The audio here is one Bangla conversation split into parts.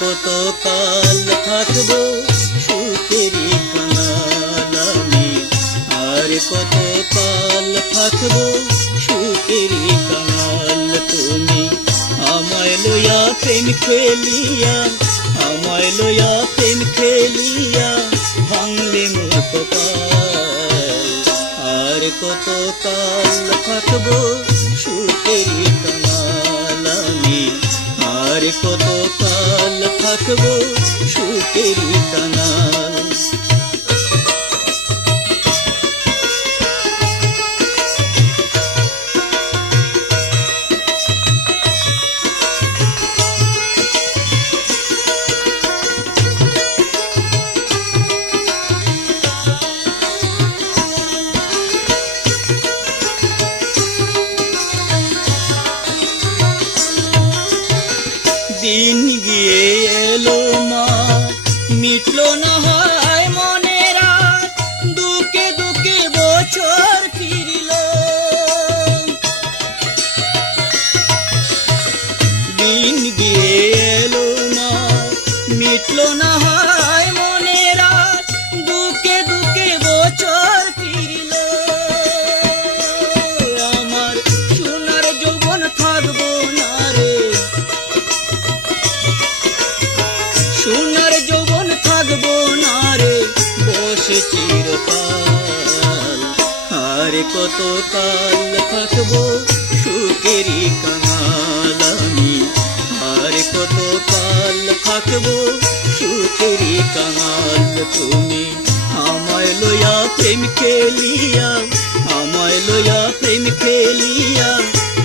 কত কাল থাকবো সুখেরই কাঙাল আমি, আর কত কাল থাকবো সুখেরই কাঙাল। তুমি আমায় লইয়া প্রেম খেলিয়া, আমায় লইয়া প্রেম খেলিয়া ভাঙলে মোর কপাল, আর কত কাল থাকবো সুখেরই কাঙাল আমি, আর কত কাল থাকবো সুখেরই কাঙাল। দিন গিয়ে এলো মা মিটলো না হয় মনের আজ, দুকে দুকে বছর ফিরিল। দিন গিয়ে এলো মা মিটলো না হয় মনের আজ, দুকে দুকে বছর ফিরিল। আমার সোনার যৌবন থাকবো না রে, সোনার যৌবন থাকবো না রে বসে চিরকাল, আর কত কাল থাকবো সুখেরই কাঙাল আমি, আর কত কাল থাকবো সুখেরই কাঙাল। তুমি আমায় লইয়া প্রেম খেলিয়া, আমায় লইয়া প্রেম খেলিয়া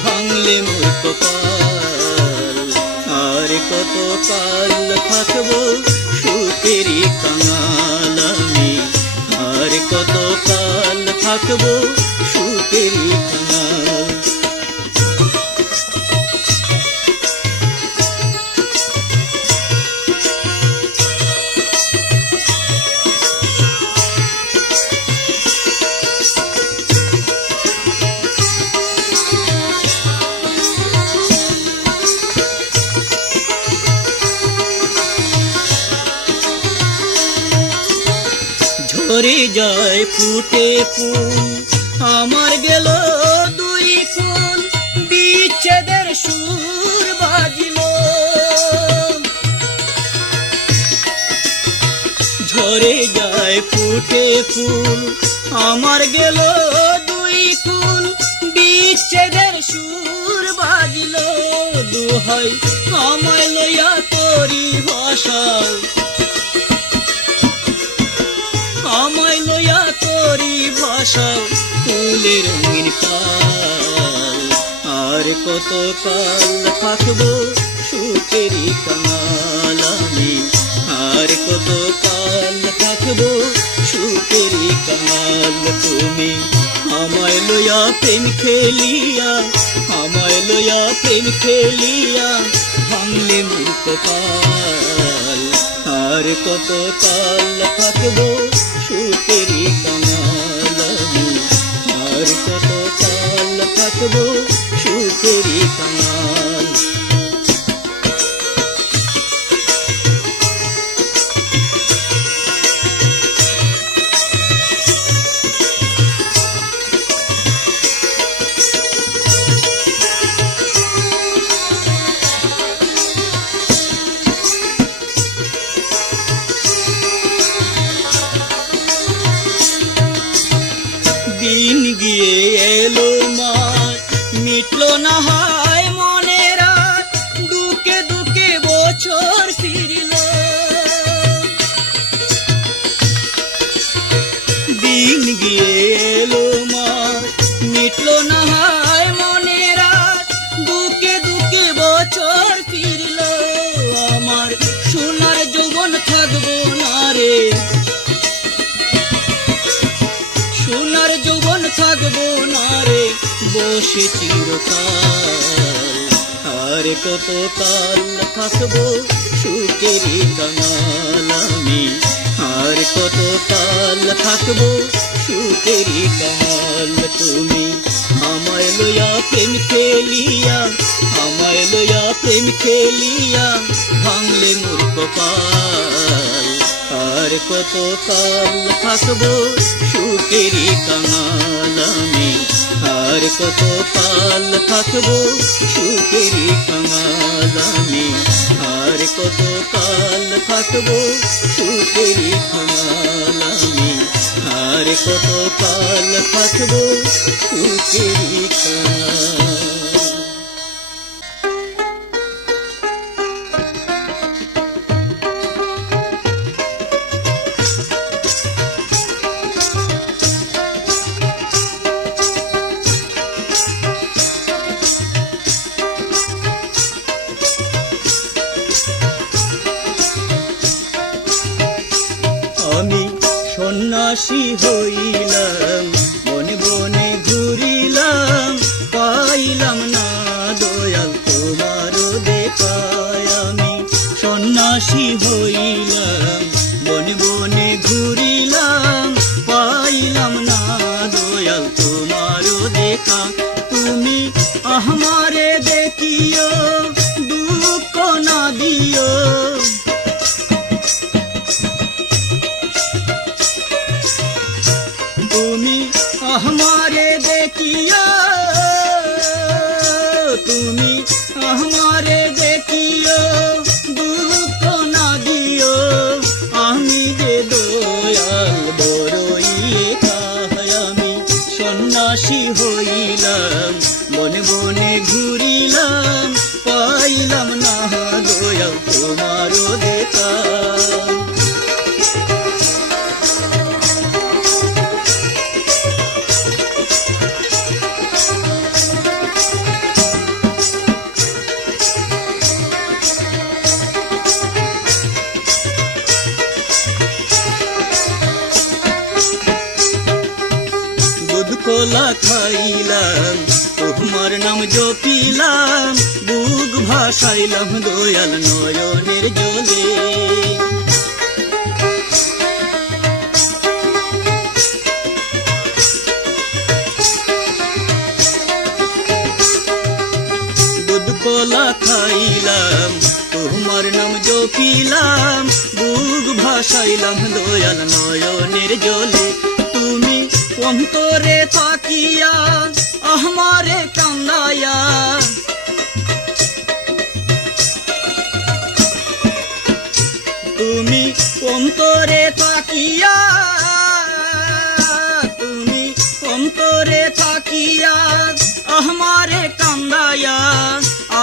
ভাঙলে মোর কপাল, আর কত কাল থাকবো সুখেরই কাঙাল আমি, আর কত কাল থাকবো সুখেরই কাঙাল। ঝরে যায় ফুটে ফুল আমার গেল দুই ফুল, বিচ্ছেদের সুর বাজিল। ঝরে যায় ফুটে ফুল আমার গেল দুই ফুল, বিচ্ছেদের সুর বাজিল। দুহাই আমায় লইয়া তোরি ভাষাও, আমায় লইয়া তোরি ভাষাও ফুলের রঙিন পাল, আর কত কাল থাকবো সুখেরই কাঙাল আমি, আর কত কাল থাকবো সুখেরই কাঙাল। তুমি আমায় লইয়া প্রেম খেলিয়া, আমায় লইয়া প্রেম খেলিয়া ভাঙলে মোর কপাল, আর কত কাল থাকবো সুখেরই কাঙাল আমি, আর কত কাল থাকবো সুখেরই কাঙাল। দিন গিয়ে এলো মা মিটলো না হয় মনের আজ, দুকে দুকে বছর ফিরিল। দিন গিয়ে এলো মা মিটলো না হয় মনের আজ, দুকে দুকে বছর ফিরিল। আমার সোনার যৌবন থাকবো না রে, সোনার যৌবন থাকবো না রে বসে চিরকাল, আর কত কাল থাকবো সুখেরই কাঙাল আমি, আর কত কাল থাকবো সুখেরই কাল। তুমি আমায় লইয়া প্রেম খেলিয়া, আমায় লইয়া প্রেম খেলিয়া ভাঙলে মোর কপাল। আর কত কাল থাকবো সুখেরই কাঙাল আমি, আর কত কাল থাকবো সুখেরই কাঙাল আমি, আর কত কাল থাকবো সুখেরই কাঙাল আমি, আর কত কাল থাকবো সুখেরই কাঙাল। আমি সন্ন্যাসী হইলাম, বনে বনে ঘুরিলাম, পাইলাম না দয়াল তোমার দেখায়। আমি সন্ন্যাসী হইলাম, বনে বনে ঘুরিলাম, পাইলাম না দয়াল তোমার দেখা। তুমি আমারে দেখিও, দুঃখ না দিও, তুমি আমারে দেখিও, তুমি আমারে দেখিও, দুঃখ না দিও। আমি যে দয়াল বড়ই একাই। আমি সন্ন্যাসী হইলাম, বনে বনে ঘুরিলাম, পাইলাম না দয়াল তোমারও দেখা। কলা খাইলাম, তোমার নাম জপিলাম, বুক ভাসাইলাম দয়াল নয়নের জলে। দুধ কলা খাইলাম, তোমার নাম জপিলাম, বুক ভাসাইলাম দয়াল নয়নের জলে। তুমি অন্তরে তাকিয়া আমারে কান্দায়া, তুমি অন্তরে তাকিয়া, তুমি অন্তরে তাকিয়া আমারে কান্দায়া।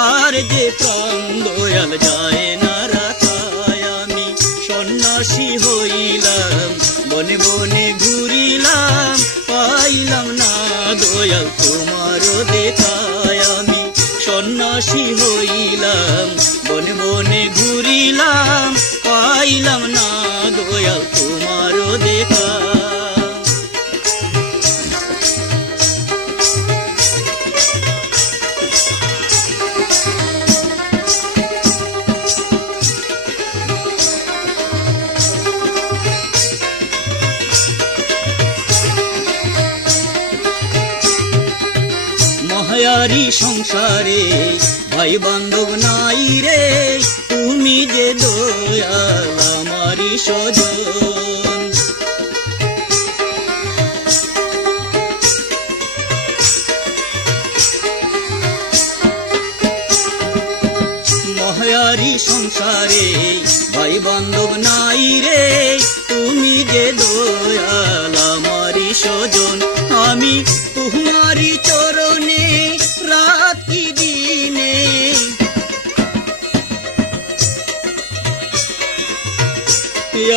আর যে প্রাণ দয়াল যায় না রাখায়। আমি সন্ন্যাসী হইলাম, বনে বনে ঘুরিলাম, পাইলাম না দয়াল তোমারও দেখায়। আমি সন্ন্যাসী হইলাম, বনে বনে ঘুরিলাম, পাইলাম না দয়াল তোমারও দেখা। মায়ারি সংসারে ভাই বান্ধব নাই রে, তুমি যে দয়াল আমারি স্বজন। মায়ারি সংসারে ভাই বান্ধব নাই রে, তুমি যে দয়াল আমারি স্বজন। আমি তোমারি চরণে রাতি দিনে,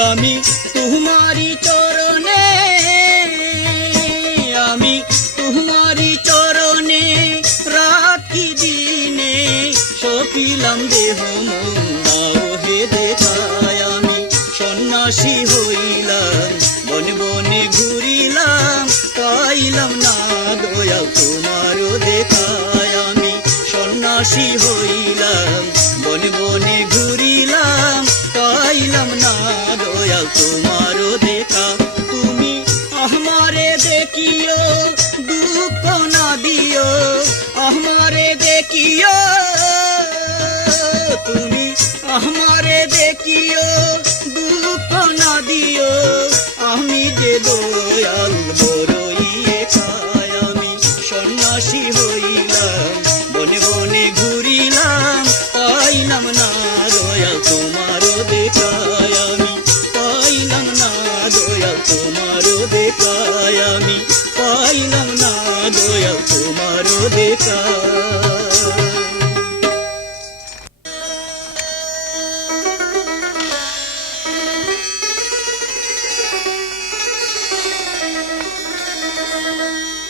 আমি তোমারি চরণে, আমি তোমারি চরণে রাতি দিনে, সপিলাম দেহ মন দাও হে দেখায়। আমি সন্ন্যাসী হইলাম, বনে বনে ঘুরিলাম, পাইলাম না দয়াল তোমারও দেখায়। আমি সন্ন্যাসী হইলাম, বনে বনে ঘুরিলাম, পাইলাম না দয়াল তোমারও দেখা তুমি আমারে দেখিও দুঃখ না দিও আমারে দেখিও তুমি আমারে দেখিও দুঃখ না দিও আমি যে দয়াল বড়ই একাই আমি সন্ন্যাসী হইলাম বনে বনে ঘুরিলাম পাইলাম না দয়াল তোমারও দেখায় আমি পাইলাম না দয়াল তোমারও দেখায় আমি পাইলাম না দয়াল তোমারও দেখায়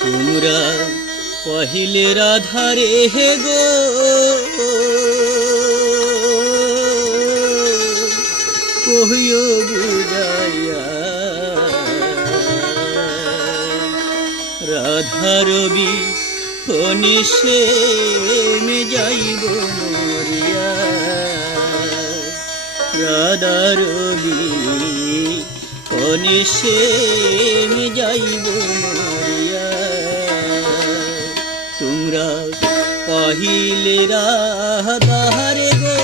তোমরা পहिले রাধা রে হে গো কহিও বুঝাইয়া রাধা রবি নিশে মে যাইব মরিয়া রাধা রবি নিশে মে যাইব মরিয়া তোমরা পहिले রাধা রে গো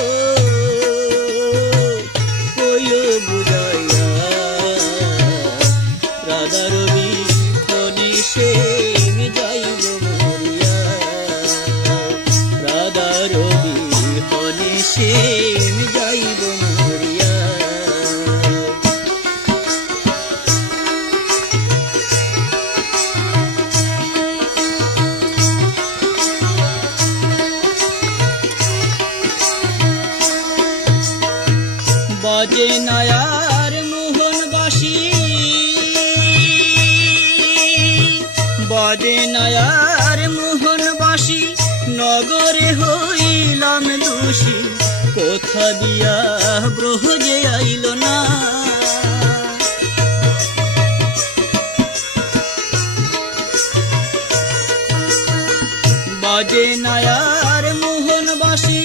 কইও বুঝাইয়া রাধা রবি নিশে মে যাইব মরিয়া রাধা রবি নিশে মে যাইব মরিয়া বাজে নায়ার মোহনবাসী বাজে নায়ার মোহনবাসী নগরে হইলাম দোষী কোথা দিয়া ব্রহ যে আইল না বাজে নায়ার মোহনবাসী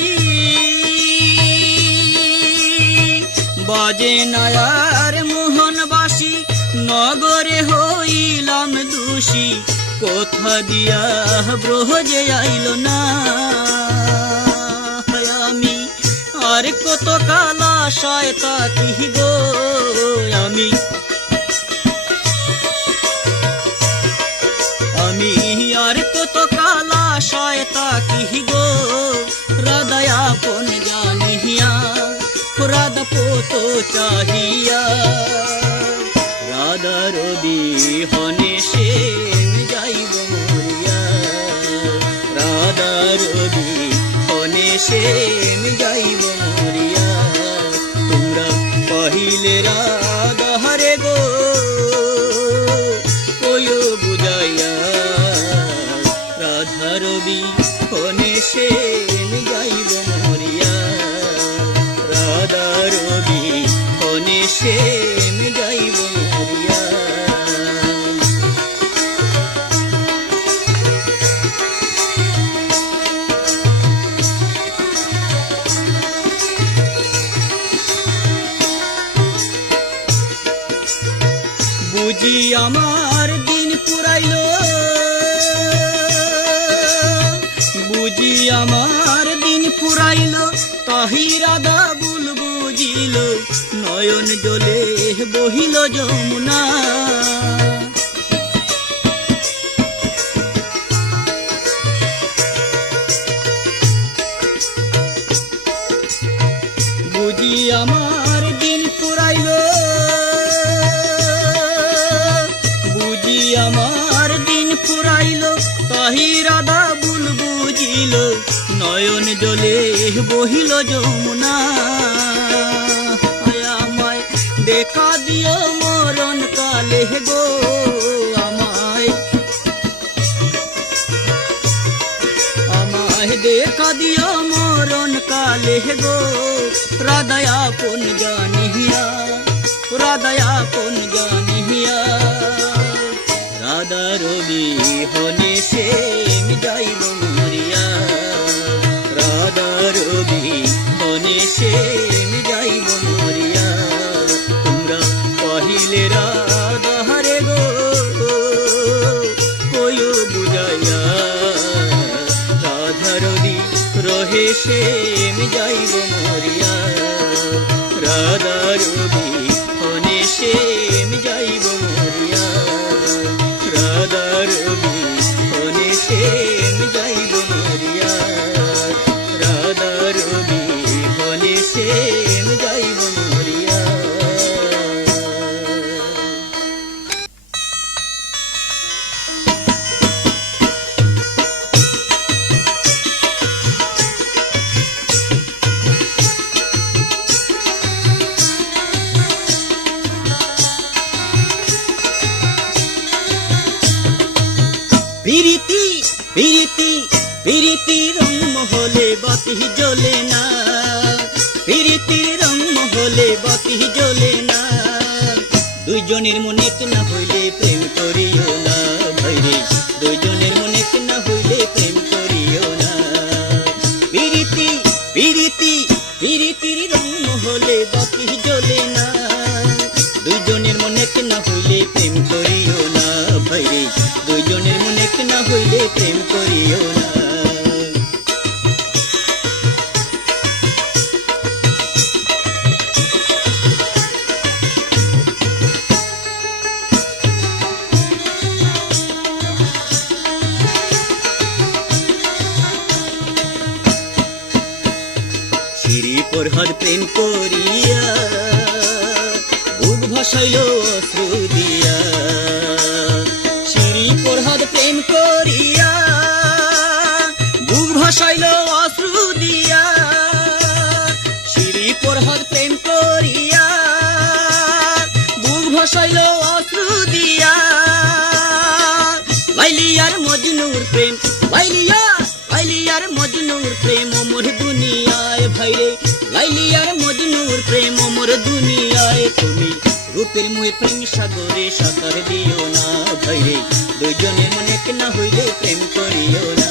বাজে নায়ার মোহনবাসী নগরে হইলাম দোষী কোথা দিয়া ব্রহ যে আইল না আমি আর কত কালা শয়তা কি গো আমি আর কত কালা শয়তা কি গো হৃদয়াপন জানিয়া রাধা পোতো চাহিয়া রাধা রবি হনেশে যাইব মরিয়া রাধা রবি হনেশে যাইব মরিয়া তোমরা পहिले রাধা রে গো কইও বুঝাইয়া রাধা রবি হনেশে যাইব মরিয়া রাধা রবি হনেশে যাইব মরিয়া বুঝি আমার দিন পুরাইলো বুঝি আমার দিন পুরাইলো তাহি রাধা বুল বুঝিল নয়ন জলে বহিল যমুনা বুঝি আমার দিন পুরাইলো বুঝি আমার দিন পুরাইলো তাহি রাধা বুল বুঝিল নয়ন জলে বহিল যমুনা আমায় দেখা দিও মরণ কালে গো আমায় দেখা দিও মরণ কালে গো রাধায়াপন জানিয়া রাধায়াপন জানিয়া রাধা রবি হনেশে যাইব মরিয়া রাধা রবি হনেশে যাইব মরিয়া তোমরা কইলে রাধারে গো কয়ো বুঝাইয়া রাধারদি রহে সে যাইব মরিয়া রাধারদি হনে সে যাইব মরিয়া রাধারদি হনে সে যাইব মরিয়া রাধারদি হনে সে যাইব মরিয়া। পিরিতি পিরিতি পিরিতির রং মহলে বাতি জ্বলে না পিরিতির রং মহলে বাতি জ্বলে না দুইজনের মনে না হইলে প্রেম করিও না ভাইরে দুইজনের মনে না হইলে প্রেম করিও না পিরিতি পিরিতি পিরিতির রং মহলে বাতি জ্বলে না দুইজনের মনে না হইলে প্রেম করিও না ভাইরে দুইজনের মনে না হইলে প্রেম করিও না। পরহাদ প্রেম করিয়া বুক ভাসাইল অশ্রু দিয়া শিরি পরহাদ প্রেম করিয়া বুক ভাসাইল অশ্রু দিয়া শিরি পরহাদ প্রেম করিয়া বুক ভাসাইল অশ্রু দিয়া লাইলিয়ার মজনুর প্রেম লাইলিয়ার মজনুর প্রেম মোর দুনিয়ায় ভাইরে লাইলিয়ার মজনুর প্রেম মোর দুনিয়ায় তুমি রূপের মোহে প্রেম সাগরে সাঁতার দিও না ভাইরে দুইজনের মনে না হইলে প্রেম করিও না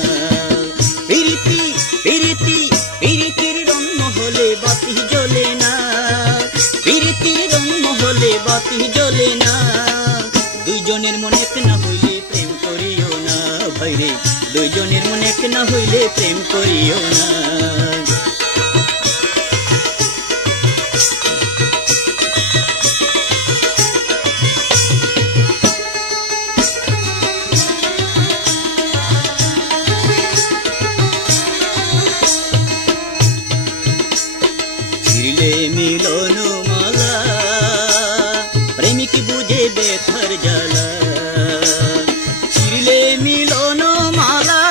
পিরিতি পিরিতি পিরিতির রং মহলে বাতি জ্বলে না পিরিতির রং মহলে বাতি জ্বলে না দুইজনের মনে না হইলে প্রেম করিও না ভাইরে দুইজনের মনে না হইলে প্রেম করিও না। ছিড়লে মিলন মালা প্রেমিক বুঝে বেথার জ্বালা ছিড়লে মিলন মালা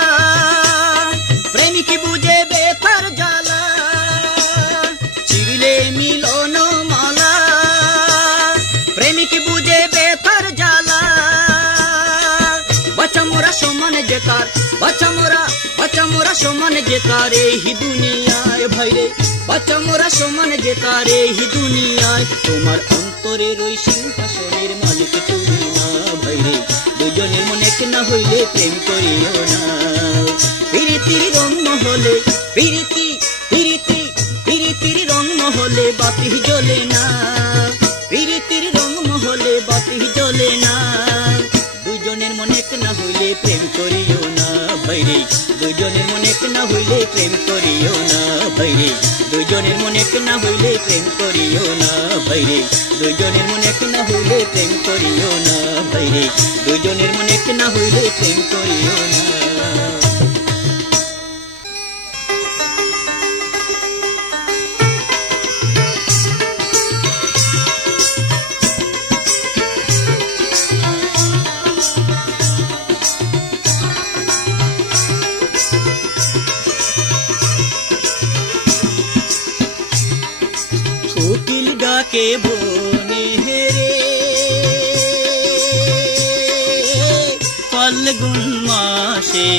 প্রেমিক বুঝে বেথার জ্বালা ছিড়লে মিলন মালা প্রেমিক বুঝে বেথার জ্বালা বাচ্চা মোরা সমান জেকার বাচ্চা মোরা সমান জেকার এই দুনিয়ায় ভাইরে বাচ্চা মোরা সমান জেতার এই দুনিয়ায় তোমার অন্তরের ওই সিংহাসনের মালিক তুমি না ভাইরে দুজনের মনে না হইলে প্রেম করিও না পিরিতির রং মহলে পিরিতি পিরিতি পিরিতির রং মহলে বাতি জ্বলে না পিরিতির রং মহলে বাতি জ্বলে না দুজনের মনে না হইলে প্রেম করিও না ভাইরে দুজনের মনে না হইলে প্রেম করিও না ভাইরে দুজনের মনে না হইলে প্রেম করিও না ভাইরে দুজনের মনে না হইলে প্রেম করিও না ভাইরে দুজনের মনে না হইলে প্রেম করিও না। কোকিল ডাকে বনে হেরে ফাল্গুন মাসে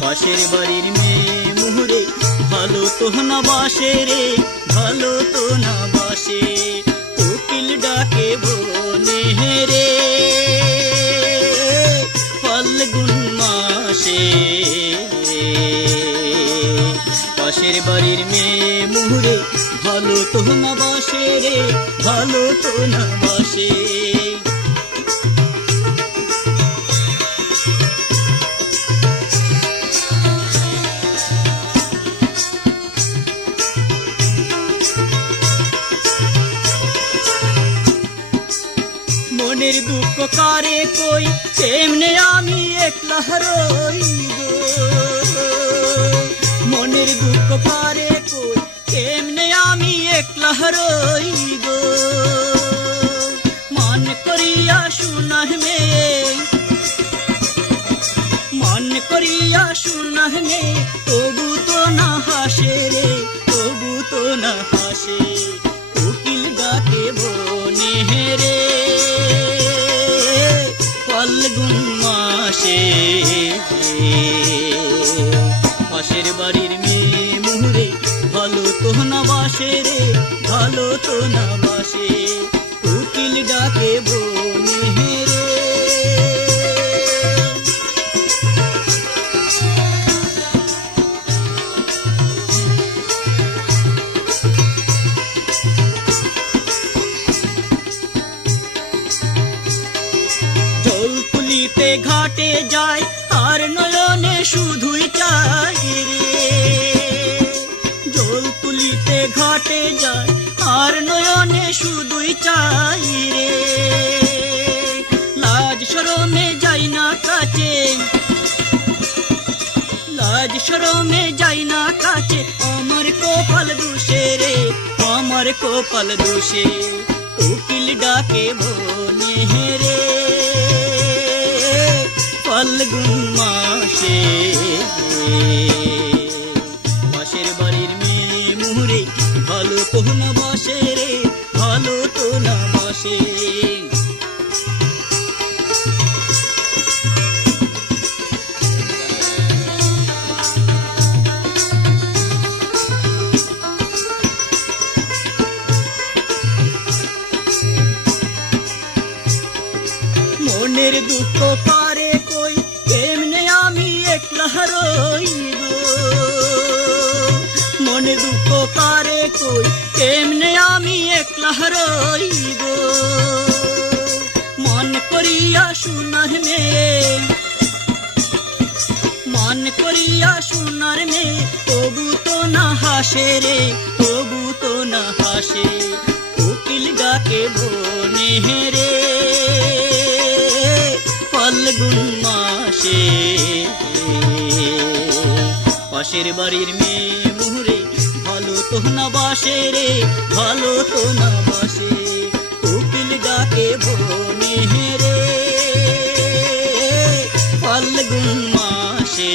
পাশের বাড়ির মেয়ে মুহুরে ভালো তো না বাসে রে ভালো তো না বাসে কোকিল ডাকে বনে হেরে ফাল্গুন মাসে পাশের বাড়ির মেয়ে মুহুরে ভালো তো না বাসে রে, ভালো তো না বাসে। মনের দুঃখ কারে কই, কেমনে আমি একলা রই গো। মনের দুঃখ কারে কই, কেমনে আমি একলা রই গো। মান করিয়া শুনাহ মেয়ে, মান করিয়া শুনাহ মেয়ে, তবু তো না হাসে রে, তবু তো না হাসে। কোকিল ডাকে বনে রে, ফাল্গুন মাসে। পাশের বাড়ির মেয়ে মুহুরে, ভালো তো না বাসে রে, ভালো তো না বাসে। কোকিল ডাকে বনে রে। জল তুলিতে ঘাটে যায়, আর নয়নে শুধুই চাই রে। জল তুলিতে ঘাটে যায়, আর নয়নে শুধুই চাই রে। লাজ শরমে যাই না কাছে, লাজ শরমে যাই না কাছে। আমার কপাল দোষে রে, আমার কপাল দোষে। কোকিল ডাকে বনে রে, ফাল্গুন মাসে। পাশের বাড়ির মেয়ে মুহুরে, ভালো তো না বাসে রে, ভালো তো না বাসে। মনের দুঃখ পারে কই, কেমনে আমি একলা রই গো। মনের দুঃখ পারে কই, কেমনে আমি একলা রই গো। মান করিয়া শুনার মেয়ে, মান করিয়া শুনার মেয়ে, তবু তো না হাসে রে, তবু তো না হাসে। কোকিল ডাকে বনে রে, ফাল্গুন মাসে। পাশের বাড়ির মেয়ে মুহুরে, ভালো তো না বাসে রে, ভালো তো না বাসে। কোকিল ডাকে বনে রে, ফাল্গুন মাসে।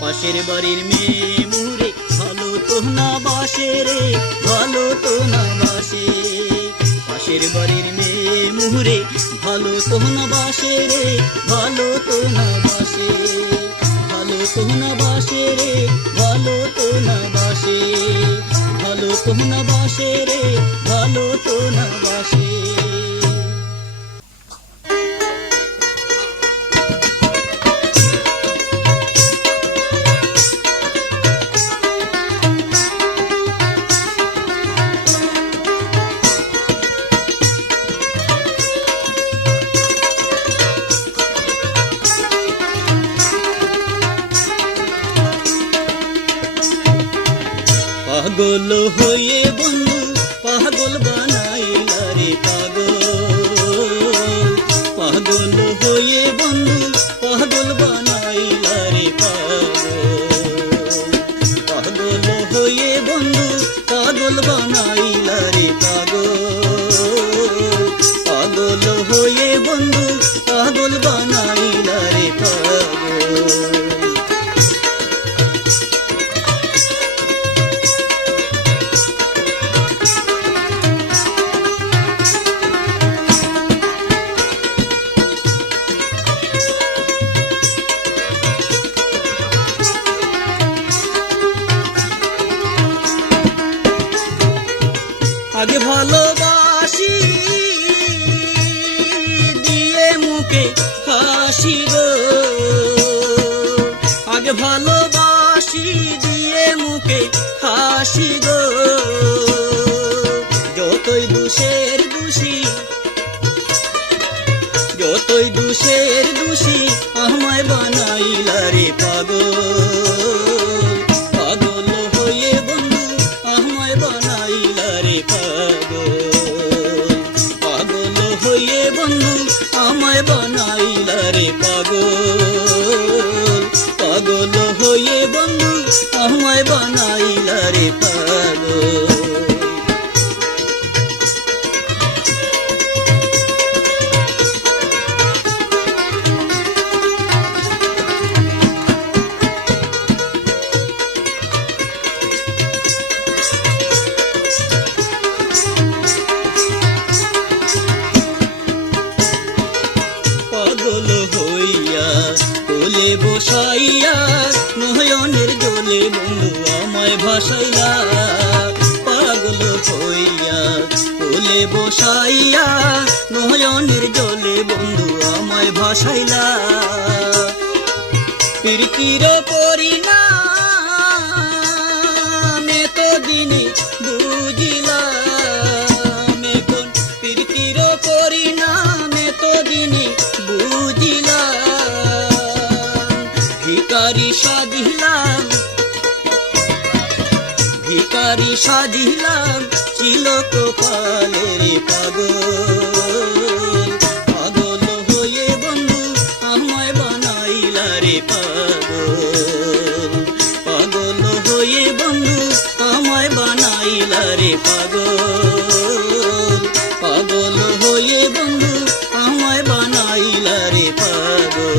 পাশের বাড়ির মেয়ে মুহুরে, ভালো তো না বাসে রে, ভালো তো না বাসে। পাশের বাড়ির মেয়ে মুহুরে, ভালো তো না বাসে রে, ভালো তো না বাসে। ভালো তো না বাসে রে, ভালো তো না বাসে। ভালো তো না বাসে রে, ভালো তো না বাসে। পাগল হয়ে বন্ধু, পাগল বানাইলা রে পাগল। পাগল হয়ে বন্ধু, পাগল বানাইলা রে পাগল। পাগল হয়ে বন্ধু, পাগল বানাইলা রে পাগল। পাগল হয়ে বন্ধু, পাগল বানাইলা রে পাগল। আগে ভালোবাসি দিয়ে মুখে হাসি গো, আগে ভালোবাসি দিয়ে মুখে দোষের দোষী আমায় বানাইলা রে পাগল, পাগল হয়ে বন্ধু আমায় বানাইলা রে পাগল, পাগল হয়ে বন্ধু আমায় বানাইলা রে পাগল, পাগল হয়ে বন্ধু আমায় বানাইলা রে পাগল। পাগল হইয়া কোলে বসাইয়া নয়নের জলে বন্ধু আমায় ভাসাইলা, পাগল হইয়া কোলে বসাইয়া নয়নের জলে বন্ধু আমায় ভাসাইলা। প্রীতির পরিণাম এতদিনে বুঝিলাম, এখন প্রীতির পরিণাম এতদিনে বুঝিলাম। ভিখারি সাজিলাম, ভিখারি সাজিলাম ছিল কপালের পাগল, পাগল হয়ে বন্ধু আমায় বানাইলা রে পাগল, পাগল হয়ে বন্ধু আমায় বানাইলা রে পাগল, পাগল হয়ে বন্ধু আমায় বানাইলা রে পাগল।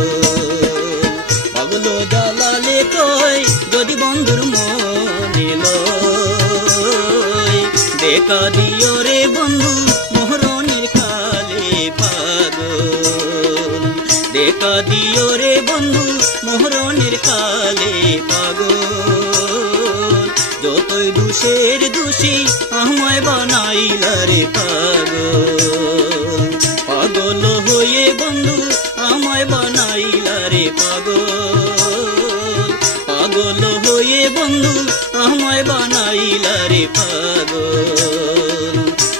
পাগল জ্বালালে কই যদি বন্ধুর মনে লয়, দেখা দিও রে বন্ধু মরণের কালে পাগল, দেখা দিও রে বন্ধু মরণের কালে পাগল। যতই দোষের দোষী আমায় বানাইলা রে পাগল, পাগল হয়ে বন্ধু আমায় বানাইলা রে পাগল, পাগল হয়ে বন্ধু আমায় বানাইলা রে পাগল।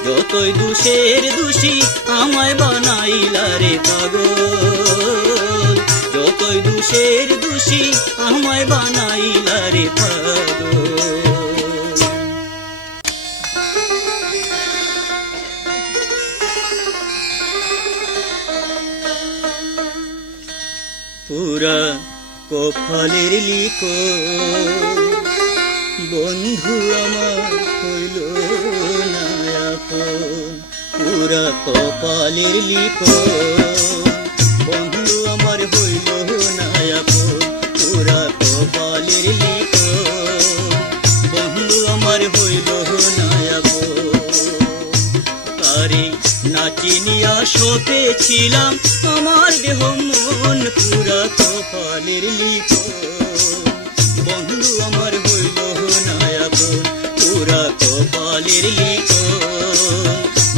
যতই দোষের দোষী আমায় বানাইলা রে পাগল, যতই দোষের দোষী আমায় বানাইলা রে পাগল। পুরা কপালের লিখো বন্ধু আমার হইল না আপন, পুরা কপালের লিখো বন্ধু আমার হইল না আপন, পুরা কপালের লিখো বন্ধু আমার হইল না আপন। তারে নাচিনিয়া সপেছিলাম আমার দেহ মন, পুরা কপালের লিখো বন্ধু আমার হইল না আপন, পুরা কপালের লিখো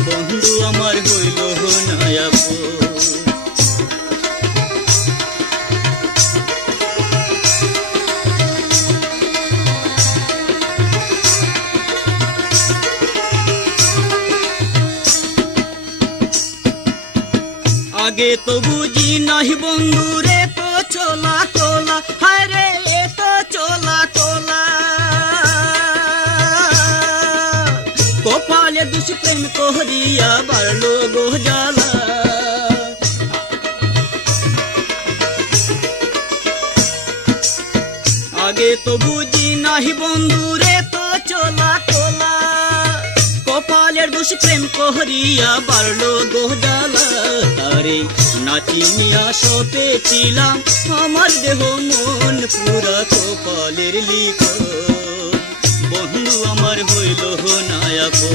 বন্ধু আমার হইল না আপন। আগে তো বুঝি নাহি বন্ধু রে তো চলা তোলা, হায় রে এ তো চলা তোলা। কপালে দুষ্প্রেম করিয়া বাড়লো গো জ্বালা, আগে তো বুঝি নাহি বন্ধু রে তো চলা তোলা। কপালের দুষ্প্রেম করিয়া বাড়লো গো জ্বালা, তারে নাচিনিয়া সপেছিলাম আমার দেহ মন, পুরা কপালের লিখো বন্ধু আমার হইল না আপন,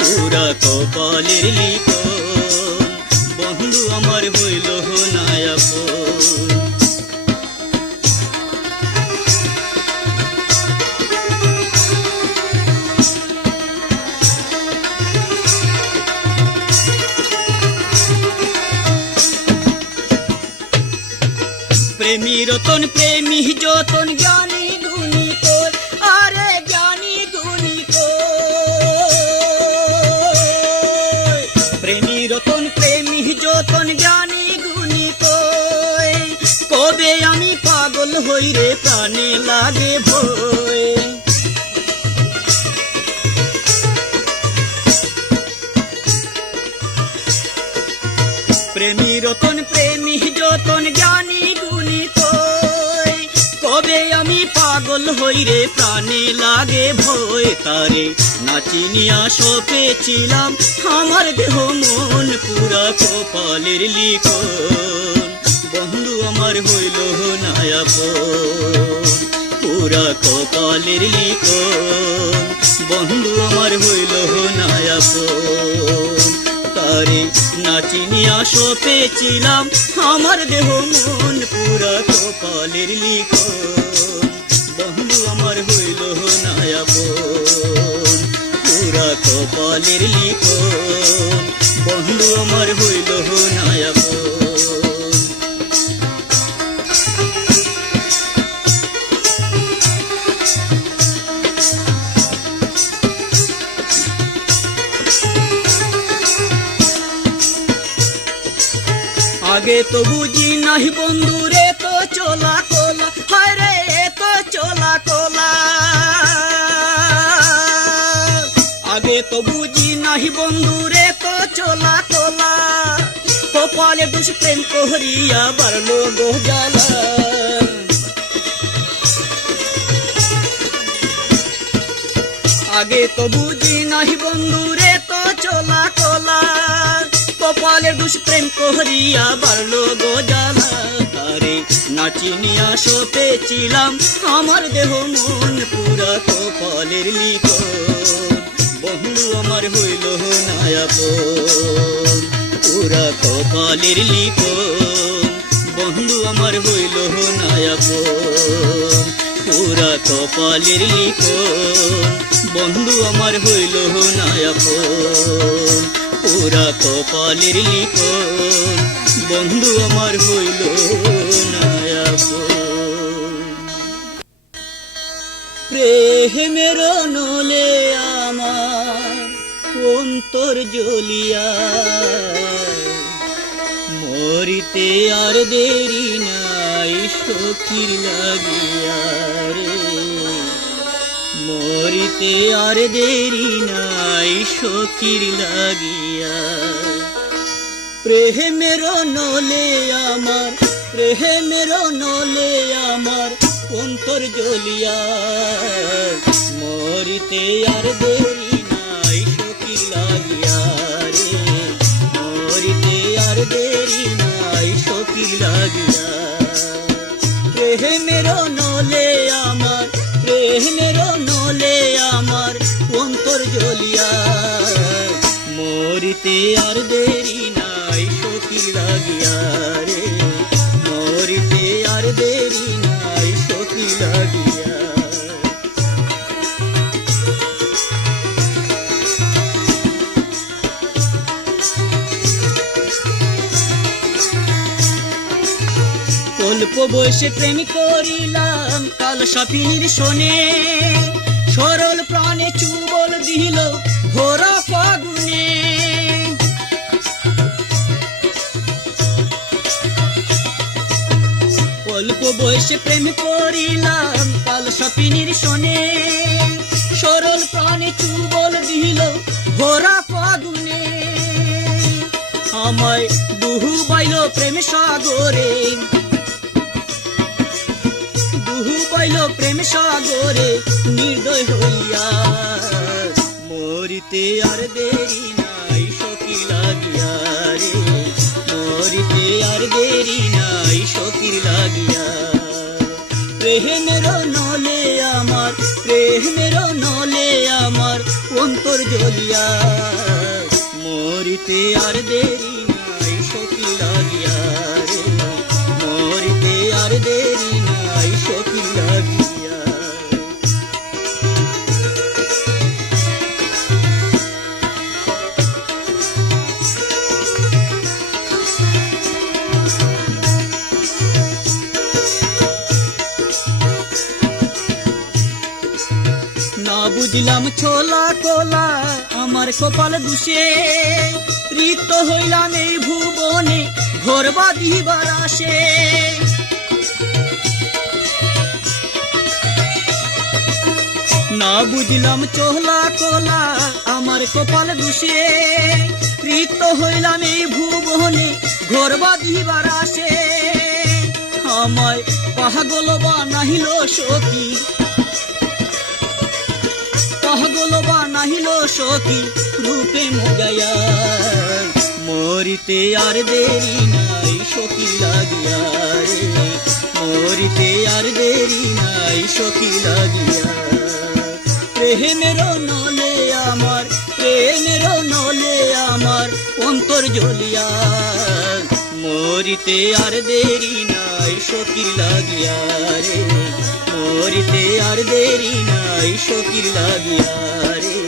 পুরা কপালের লিখো বন্ধু আমার হইল না আপন। প্রেমী রতন প্রেমী যতন জ্ঞানী গুণী তোর, আরে জ্ঞানী গুণী তোর। প্রেমী রতন প্রেমী যতন জ্ঞানী হইরে প্রাণে লাগে ভয়। প্রেমী রতন প্রেমী যতন জ্ঞানী গুণী তোয়, কবে আমি পাগল হইরে প্রাণে লাগে ভয়। তারে নাচিনিয়া সপেছিলাম আমার দেহ মন পুরা কপালের লিখন, বন্ধু আমার হইল না আপন পুরা কপালের লিখন, বন্ধু আমার হইল না আপন। তারে নাচিনিয়া সপেছিলাম আমার দেহ মন পুরা কপালের লিখন, বন্ধু আমার হইল না আপন পুরা কপালের লিখন, বন্ধু আমার হইল না আপন। আগে তো বুঝি নাহি বন্ধু রে তো চলা কোলা, হায় রে তো চলা কোলা। আগে তো বুঝি নাহি বন্ধু রে তো চলা কোলা, কপালে দুষ প্রেম করিয়া বাড়লো গো জ্বালা। আগে তো বুঝি নাহি বন্ধু রে তো চলা কোলা, কপালের দুষ প্রেম করিয়া বাড়লো গো জ্বালা। তারে নাচিনিয়া সপেছিলাম আমার দেহ মন পুরা কপালের লিখন, বন্ধু আমার হইল না আপন পুরা কপালের লিখন, বন্ধু আমার হইল না আপন পুরা কপালের লিখন, বন্ধু আমার হইল না আপন পুরা কপালের লিখন, বন্ধু আমার হইল না আপন। প্রেমের নলে আমার অন্তর জ্বলিয়া, মরিতে আর দেরি নাই সখীর লাগিয়া রে, মরিতে আর দেরি নাই সখীর লাগিয়া। প্রেমের নলে আমার, প্রেমের নলে আমার অন্তর জ্বলিয়া, মরিতে আর দেরি নাই সখীর লাগিয়া রে, মরিতে আর দেরি নাই সখীর লাগিয়া। প্রেমের নলে আমার, প্রেমের নলে আমার অন্তর জ্বলিয়া, মরিতে আর দেরি নাই সখীর লাগিয়া রে, মরিতে আর দেরি নাই সখীর লাগিয়া। অল্প বয়সে প্রেম করিলাম কাল সাপিনীর শোনে, সরল প্রাণে চুবল দিল ভরা ফাগুনে। অল্প বয়সে প্রেম করিলাম কাল সাপিনীর শোনে, সরল প্রাণে চুবল দিল ভরা ফাগুনে। আমায় দুহু বাইল প্রেম সাগরে, দুহু বাইল প্রেম সাগরে নির্দয় হইয়া, মরিতে আর দেরি নাই সখীর লাগিয়া রে, মরিতে আর দেরি নাই সখীর লাগিয়া। প্রেমের নলে আমার, প্রেমের নলে আমার অন্তর জ্বলিয়া, মরিতে আর দেরি নাই সখীর লাগিয়া রে, মরিতে আর দেরি নাই সখীর লাগিয়া। না বুঝলাম ছোলা কোলা আমার কপাল দুষে, রিক্ত হইলাম এই ভুবনে ঘর বাঁধিবার আসে। না বুঝলাম চোলা কোলা আমার কপাল দোষে, রিক্ত হইলাম এই ভুবনে ঘর বাঁধিবার আসে। আমায় পাগল বানাইল সখী, পাগল বানাইল সখী রূপে মোগাইয়া। মরিতে আর দেরি নাই সখী লাগিয়া রে, মরিতে আর দেরি নাই সখী লাগিয়া। প্রেমের নলে আমার, প্রেমের নলে আমার অন্তর জ্বলিয়া। মরিতে আর দেরি নাই সখী লাগিয়া রে, মরিতে আর দেরি নাই সখী লাগিয়া রে,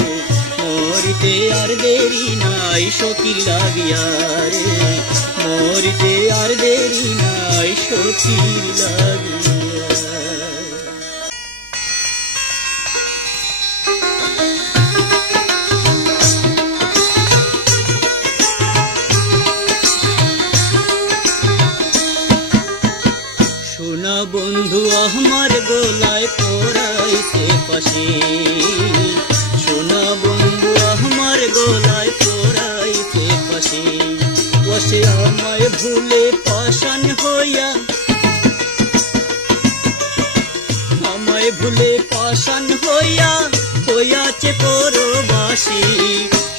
মরিতে আর দেরি নাই সখী লাগিয়া রে, মরিতে আর দেরি নাই সখী লাগিয়া। সোনা বন্ধু আমার গলায় পরাইছে ফাঁসি, সোনা বন্ধু আমার গলায় পরাইছে ফাঁসি। বসে আমায় ভুলে পাষাণ হইয়া, আমায় ভুলে পাষাণ হইয়া হইয়াছে পরবাসী।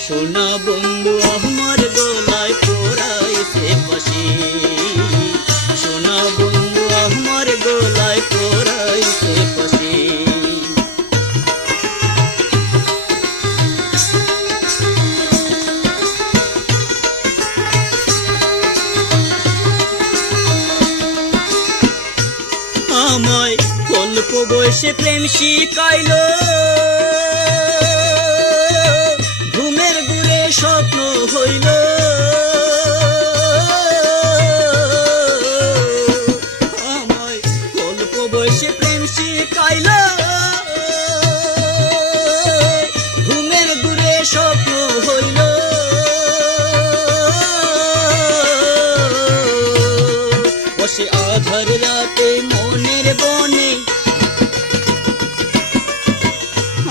সোনা বন্ধু আমার গলায় পরাইছে ফাঁসি, সোনা বন্ধু আমার গলায় পরাইছে ফাঁসি। আমায় অল্প বয়সে প্রেম শিখাইল, ঘুমের ঘুরে স্বপ্ন হইল। আমায় অল্প বয়সে প্রেম শিখাইল, ঘুমের ঘুরে স্বপ্ন হইল। বসে আধার রাতে মনের বনে,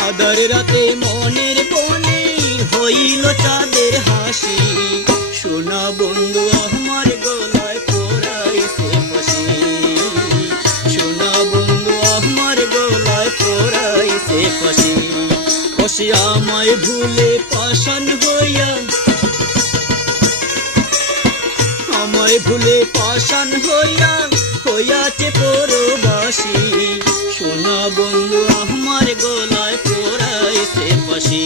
আধার রাতে মনের বনে হইল চাঁদের হাসি। সোনা বন্ধু আমার গলায় পরাইছে ফাঁসি, সোনা বন্ধু আমার গলায় পরাইছে ফাঁসি। বসে আমায় ভুলে পাষাণ হইয়া, আমায় ভুলে পাষাণ হইয়া হইয়াছে পরবাসী। সোনা বন্ধু আমার গলায় পরাইছে ফাঁসি,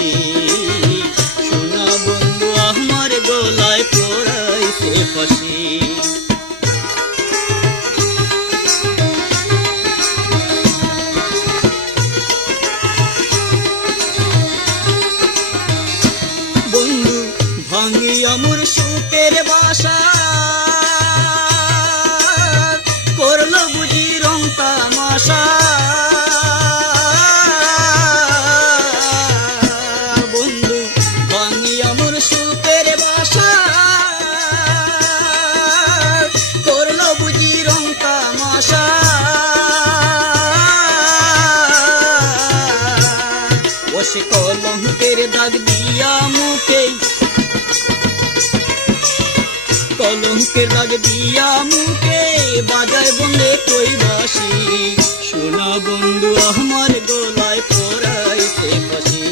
সোনা বন্ধু আমার গলায় পরাইছে ফাঁসি। বন্ধু ভাঙিয়া মোর সুখের বাসা, করলো বুঝি রং তামাশা। বন্ধু ভাঙিয়া মোর সুখের বাসা, করলো বুঝি রং তামাশা। বসে কলঙ্কের দাগ দিয়া মুখে, কলঙ্কের দাগ দিয়া মুখে বাজায় বন্ধে কই বাঁশি। সোনা বন্ধু আমার গলায় পরাইছে ফাঁসি,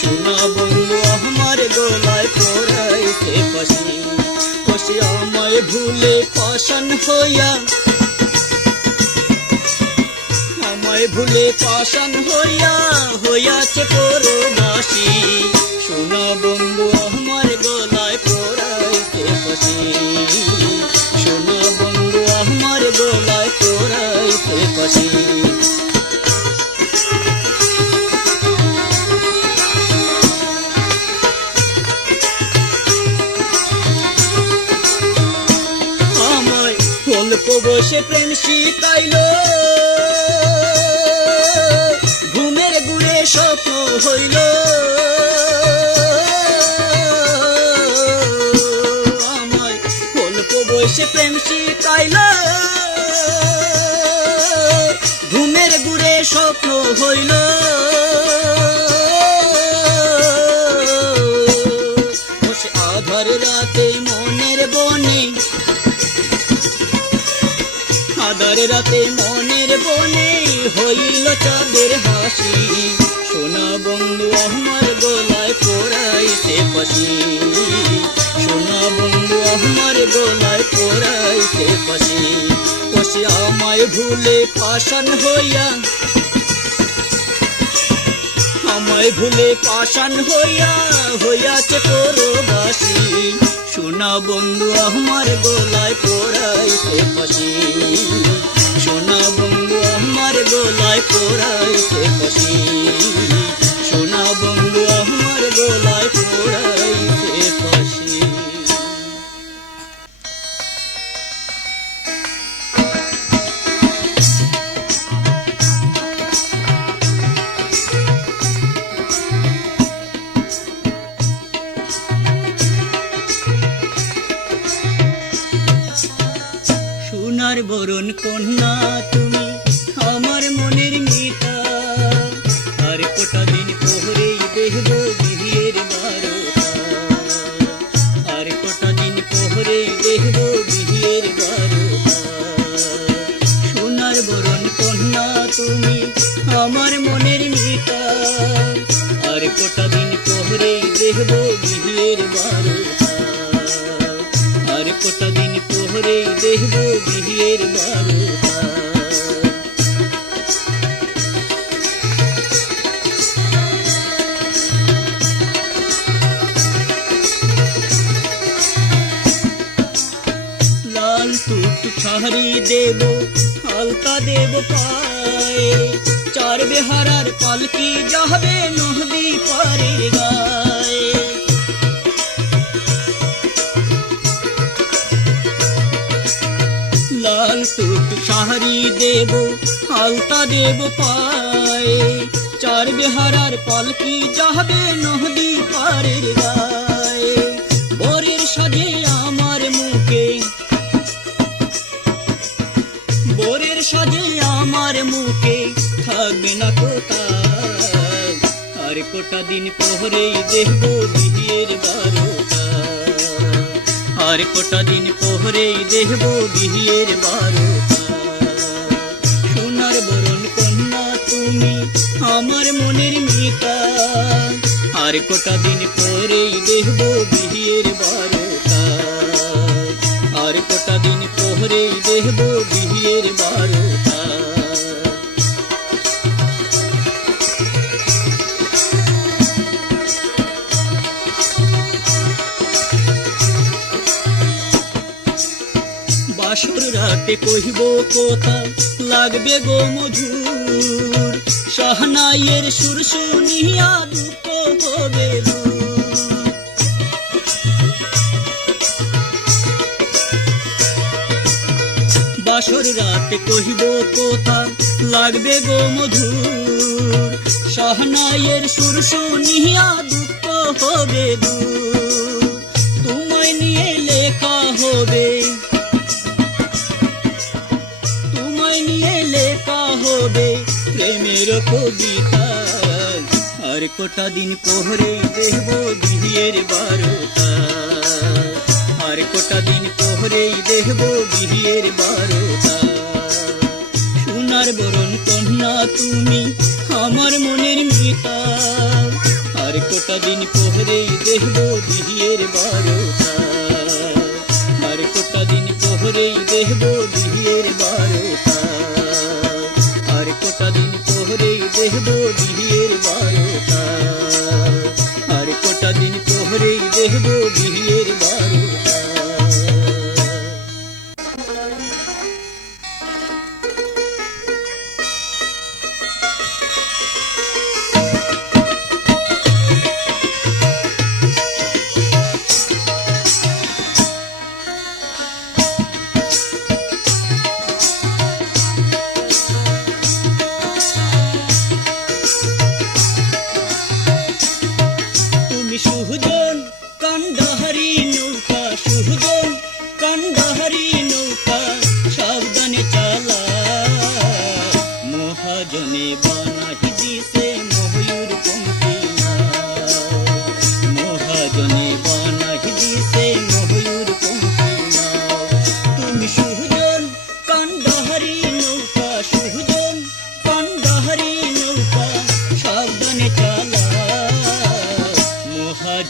সোনা বন্ধু আমার গলায় পরাইছে ফাঁসি। বসে আমায় ভুলে পাষাণ হইয়া, আমায় ভুলে পাষাণ হইয়া হইয়াছে পরবাসী। সোনা বন্ধু আমার গলায় পরাইছে ফাঁসি, সোনা বন্ধু আমার গলায় পরাইছে ফাঁসি। আমায় অল্প বয়সে প্রেম শিখাইল, ঘুমের ঘুরে স্বপ্ন হইল। আমায় অল্প বয়সে প্রেম শিখাইল, ঘুমের ঘুরে স্বপ্ন হইল বসে আধার রাতে মনের বনে আধার রাতে মনের বনে হইল চাঁদের হাসি সোনা বন্ধু আমার গলায় পরাইছে ফাঁসি সোনা বন্ধু আমার গলায় পরাইছে ফাঁসি বসে আমায় ভুলে পাষাণ হইয়া আমায় ভুলে পাষাণ হইয়া হইয়াছে পরবাসী সোনা বন্ধু আমার গলায় পরাইছে ফাঁসি সোনা বন্ধু আমার গলায় পরাইছে ফাঁসি সোনা বন্ধু আমার গলায় পরাইছে ফাঁসি সোনার বরণ কন্যা তুমি আমার মনের মিতা আর কটা দিন পহরেই দেখব বিয়ের বারোটা আর কটা দিন পহরেই দেখব বিয়ের বারোটা সোনার বরণ কন্যা তুমি আমার মনের মিতা আর কটা দিন পহরেই দেখব বিয়ের বারোটা আর কটা দিন পহরেই দেখব বিয়ের বারোটা লাল টুকটুক শাড়ি দেব আলতা দেব পায়ে চার বেহারার পালকি যাবে নদী পারে গায়ে লাল টুকটুক শাড়ি দেব আলতা দেব পায়ে চার বেহারার পালকি যাবে নদী পারের গায়ে বরের সাজে আমার মুখে বরের সাজে আমার মুখে থাকবে না কোথায় আর কটা দিন পহরেই দেখব বিয়ের বারোটা আর কটা দিন পহরেই দেখব বিয়ের বারোটা সোনার বরণ কন্যা তুমি আমার মনের মিতা আর কটা দিন পরেই দেখব বিয়ের বারোটা আর কটা দিন পহরেই দেখব বিয়ের বারোটা বাসর রাতে কহিব কথা লাগবে গো মধুর শাহনাইয়ের সুর শুনিয়া দুঃখ হবে বাসর রাতে কহিব কথা লাগবে গো মধুর শাহনাইয়ের সুর শুনিয়া দুঃখ হবে তোমায় নিয়ে লেখা হবে তোমায় নিয়ে লেখা হবে প্রেমের কবিতা আর কটা দিন পহরেই দেখব বিয়ের বারোটা আর কটা দিন পহরেই দেখব বিয়ের বারোটা সোনার বরণ কন্যা তুমি আমার মনের মিতা আর কটা দিন পহরেই দেখব বিয়ের বারোটা আর কটা দিন পহরেই দেখব বিয়ের বারোটা আর কটা দিন পহরেই দেখব বিয়ের বারোটা আর কটা দিন পহরেই দেখব বিয়ের বারোটা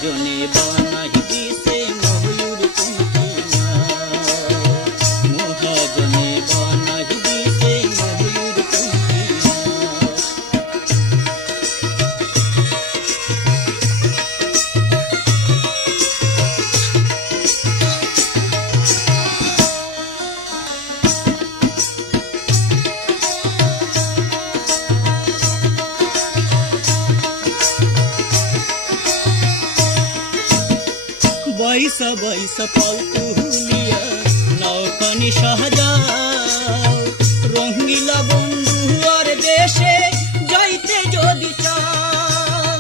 মহাজনে বানাই দিছে ময়ূর পঙ্খী নাও, মহাজনে বানাই দিছে ময়ূর পঙ্খী বাইসা বাইসা পালতু লিয়া নৌকানি সাজাও, রঙ্গিলা বন্ধু আর দেশে যাইতে যদি চাও,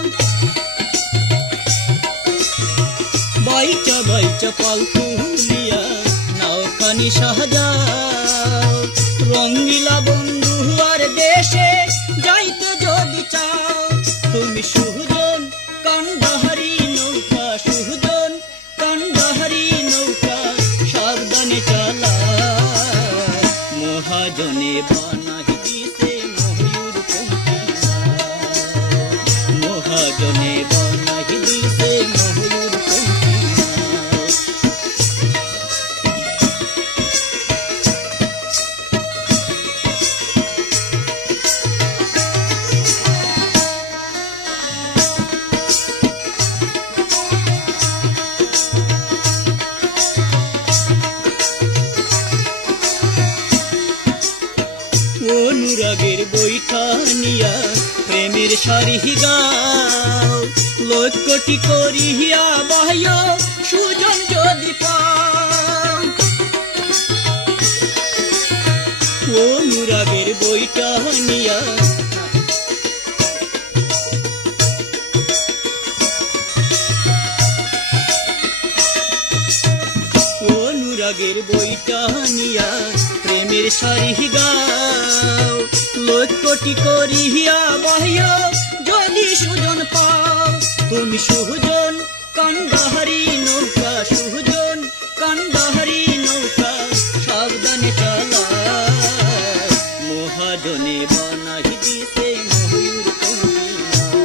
বাইচা বাইচা পালতু লিয়া নৌকানি সাজাও, রঙ্গিলা বন্ধু আর দেশে যাইতে যদি চাও, তুমি সুজন কান্ডাহারি নৌকা, সুজন কান্ডাহারি নৌকা সাবধানে চালা, মহাজনে বানাই দিছে ময়ূর পঙ্খী নাও, মহাজনে বানাই দিছে ময়ূর পঙ্খী নাও। অনুরাগের বৈঠা নিয়া প্রেমের সারি গাও, লক্ষ্যটি করিয়া বাহ্য সুজন যদি পাও, অনুরাগের বৈঠা নিয়া অনুরাগের বইটা নিয়া প্রেমের সারি গাও, লক্ষ্যটি করিয়া বাহ্য যদি সুজন পাও, তুমি সুজন কান্ডাহারি নৌকা, সুজন কান্ডাহারি নৌকা সাবধানে চালা, মহাজনে বানাই দিছে ময়ূর পঙ্খী নাও,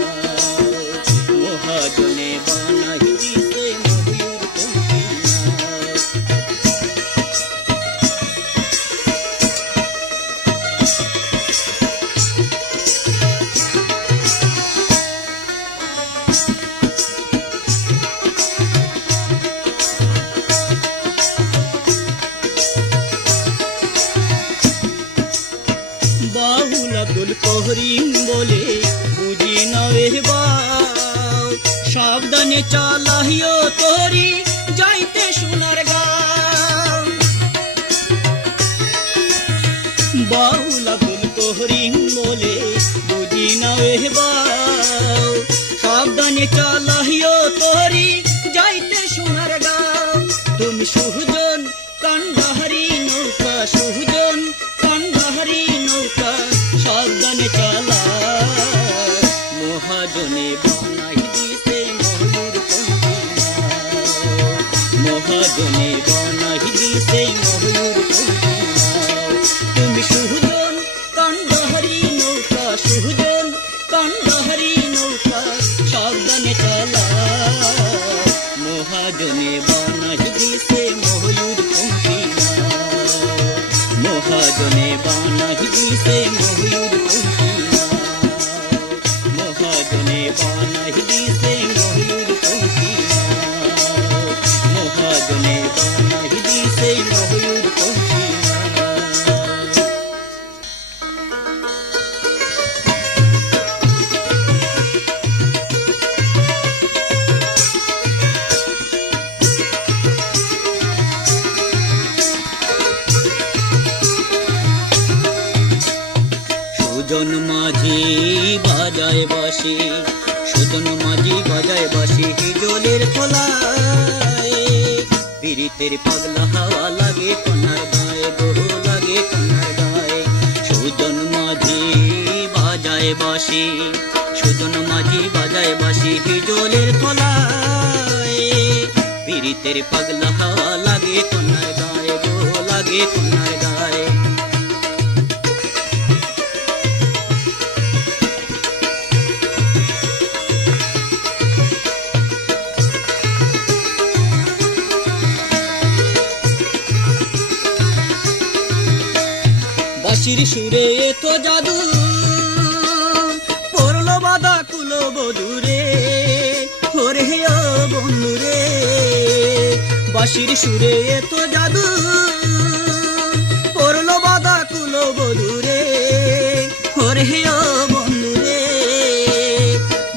মহাজনে বানাই দিছে ময়ূর পঙ্খী নাও। বাউল আব্দুল করিম বলে বুঝি নাও বাও, সাবধানে চালাইও তোরি যাইতে সোনার গাঁও, বাউল আব্দুল করিম বলে বুঝি নাও বাও, সাবধানে চালাইও তোরি যাইতে সোনার গাঁও, তুমি সুজন কান্ডাহারি নৌকা, সুজন কান্ডাহারি নৌকা সাবধানে চালা, মহাজনে বানাই দিছে ময়ূর পঙ্খী নাও, মহাজনে বানাই দিছে ময়ূর পঙ্খী নাও, তুমি সুজন কান্ডাহারি নৌকা, সুজন কান্ডাহারি নৌকা সাবধানে চালা, মহাজনে বানাই দিছে ময়ূর পঙ্খী নাও, মহাজনে বানাই দিছে ময়ূর পঙ্খী নাও, মহাজনে বানাই দিছে ময়ূর পঙ্খী নাও, মহাজনে বানাই দিছে ময়ূর পঙ্খী নাও। সুজন মাঝি বাজায় বাঁশি, সুজন মাঝি বাজায় বাঁশি হিজলের খোলায়, পীড়িতের পাগলা হাওয়া লাগে কন্যার গায়ে, বহু লাগে কন্যার গায়ে, সুজন মাঝি বাজায় বাঁশি, সুজন মাঝি বাজায় বাঁশি হিজলের খোলায়, পীড়িতের পাগলা হাওয়া লাগে কন্যার গায়ে, বহু লাগে কন্যার গায়ে। বাঁশির সুরে এত জাদু পড়লো বাদা কুলো বধুরে ওরে ও বন্ধুরে বাঁশির সুরে এত জাদু পড়লো বাদা কুলো বধুরে ওরে ও বন্ধুরে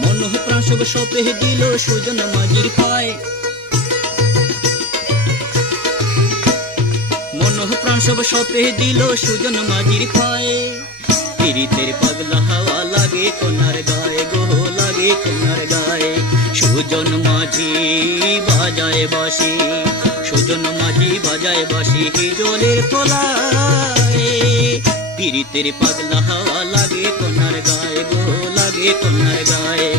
মন প্রাণ সব সপে দিল সুজন মাঝির পায় প্রাণ সব সপে দিল সুজন মাঝির পায়ে পীড়িতের পাগলা হাওয়া লাগে কোনার গায়ে গো লাগে কোনার গায়ে সুজন মাঝি বাজায় বাঁশি সুজন মাঝি বাজায় বাঁশি হিজলের তলায় পীড়িতের পাগলা হাওয়া লাগে কোনার গায়ে গো লাগে কোনার গায়ে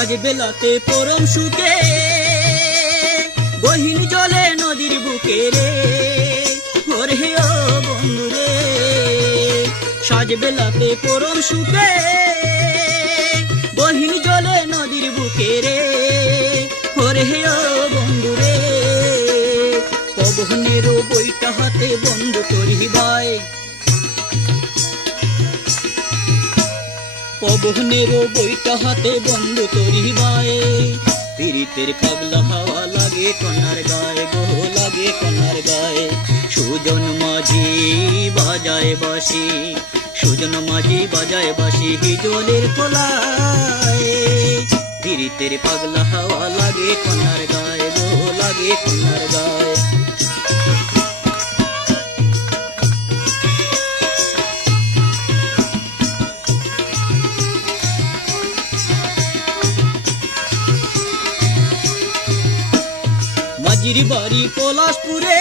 আজ বেলাতে পরম সুখে গহীন জলে নদীর বুকে রে ওরে ও বন্ধুরে সাজ বেলাতে পরম সুখে গহীন জলে নদীর বুকে রে ওরে ও বন্ধুরে পবনের বইটা হাতে বন্ধু করিবায় পবনের বইটা হাতে বন্ধু করিবায় পীড়িতের পাগলা হাওয়া লাগে কনার গায়ে গো লাগে কনার গায়ে সুজন মাঝি বাজায় বাঁশি সুজন মাঝি বাজায় বাঁশি হিজলের তলায় পীড়িতের পাগলা হাওয়া লাগে কনার গায়ে গো লাগে কনার গায়ে মাঝির বাড়ি পলাশপুরে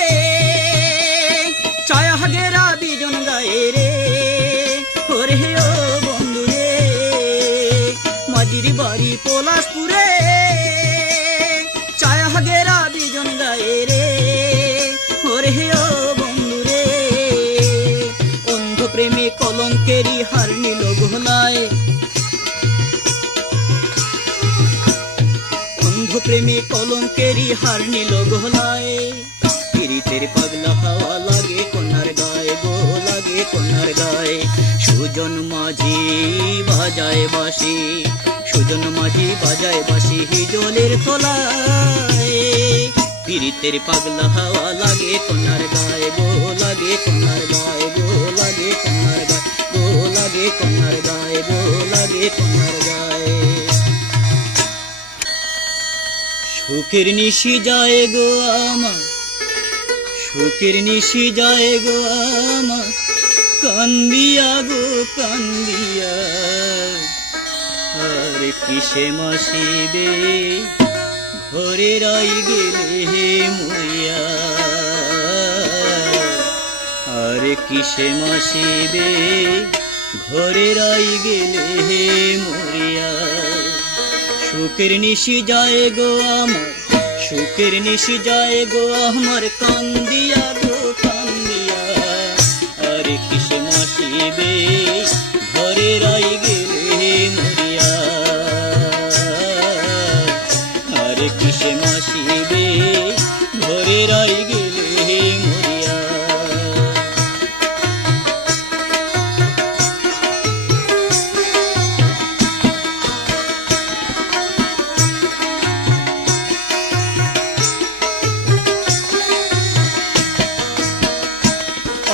ছায়া হাগেরা বিজন গায়ে রে ওরে ও বন্ধুরে মাঝির বাড়ি পলাশপুরে ছায়া হাগেরা বিজন গায়ে রে ওরে ও বন্ধুরে অন্ধ প্রেমে কলঙ্কেরই হার নিল গলায় প্রেমে কলঙ্কেরই হার নিল গলায় পীড়িতের পাগলা হাওয়া লাগে কনার গায়ে গো লাগে কনার গায়ে সুজন মাঝি বাজায় বাঁশি সুজন মাঝি বাজায় বাঁশি হিজলের তলায় পীড়িতের পাগলা হাওয়া লাগে কনার গায়ে গো লাগে কনার গায়ে গো লাগে কনার গায়ে গো লাগে কনার গায়ে গো লাগে কনার গায়ে সুখের নিশি যায় গো আমার সুখের নিশি যায় গো আমার কান্দিয়া গো কান্দিয়া আর কিসে মাসিবে ঘরে রাই গেলে মইয়া আর কিসে মাসিবে ঘরে রাই গেলে মরিয়া সুখের নিশি যায় গো আমার সুখের নিশি যায় গো আমার কান্দিয়া গো কান্দিয়া আরে কিসে মাসিবে ঘরে রাই গেলে মরিয়া আরে কিসে মাসিবে ঘরে রাই গেলে মরিয়া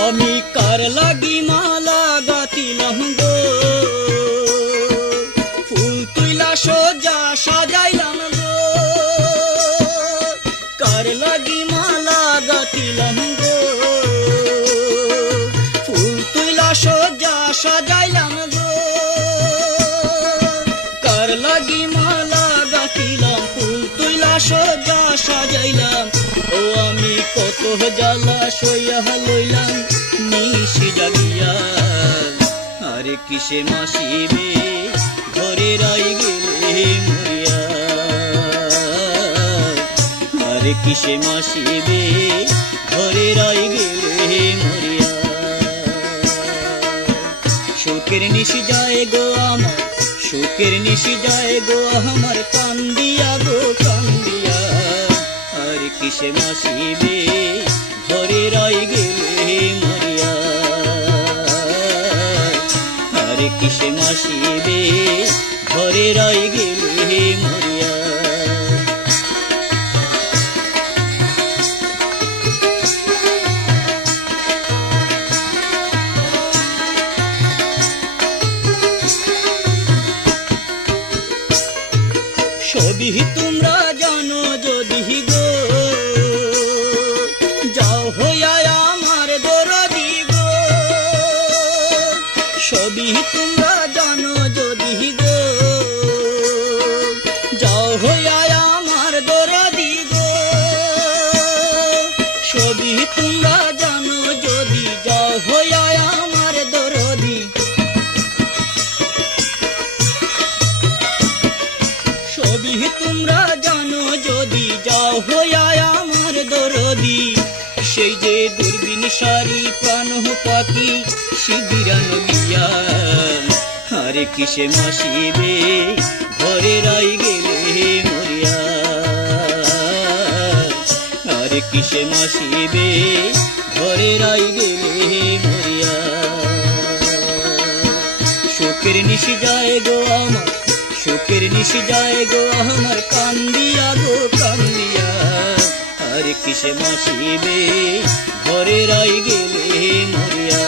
আমি কার লাগি মালা গাতিলাম গো ফুল তুইলা সোজা সাজাইলাম গো কার লাগি মালা গাতিলাম গো ফুল তুইলা সোজা সাজাইলাম গো কার লাগি মালা গাতিলাম ফুল তুইলা সোজা সাজাইলাম ও আমি কত জ্বালা সইয়া লইলাম নিশি জাগিয়া আরে কিসে মাসিবে ঘরে রাই গেলে মরিয়া আরে কিসে মাসিবে ঘরে রাই গেলে মরিয়া নিশি যায় গো আমার, সুখের নিশি যায় গো আমার, কান্দিয়া গো কান্দিয়া। আর কিসে মাসিবে ঘরে রাই গেলে মরিয়া, আর কিসে মাসিবে ঘরে রাই গেলে মরিয়া। সবই তোমরা জানো যদি গো, যাও হইয়া আমার দরদি গো। সবই তোমরা জানো যদি গো, যাও হইয়া আমার দরদি গো। সবই তোমরা জানো যদি, যাও হইয়া আমার দরদি। সবই তোমরা জানো যদি, যাও হইয়া আমার দরদি। সেই যে দূরবীন সারি প্রাণ পাখি শিবিরান গিয়া, আরে কিসে মাসিবে ঘরে রাই গেলে মরিয়া, আরে কিসে মাসিবে ঘরে রাই গেলে মরিয়া। সুখের নিশি যায় গো আমার, সুখের নিশি যায় গো আমার, কান্দিয়া গো কান্দিয়া। আর কিসে মাসিবে ঘরে রাই গেলে মরিয়া,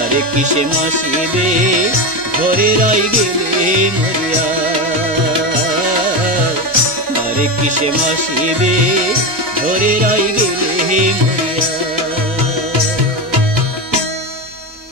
আর কিসে মাসিবে ঘরে রাই গেলে মরিয়া, আর কিসে মাসিবে ঘরে রাই গেলে মরিয়া।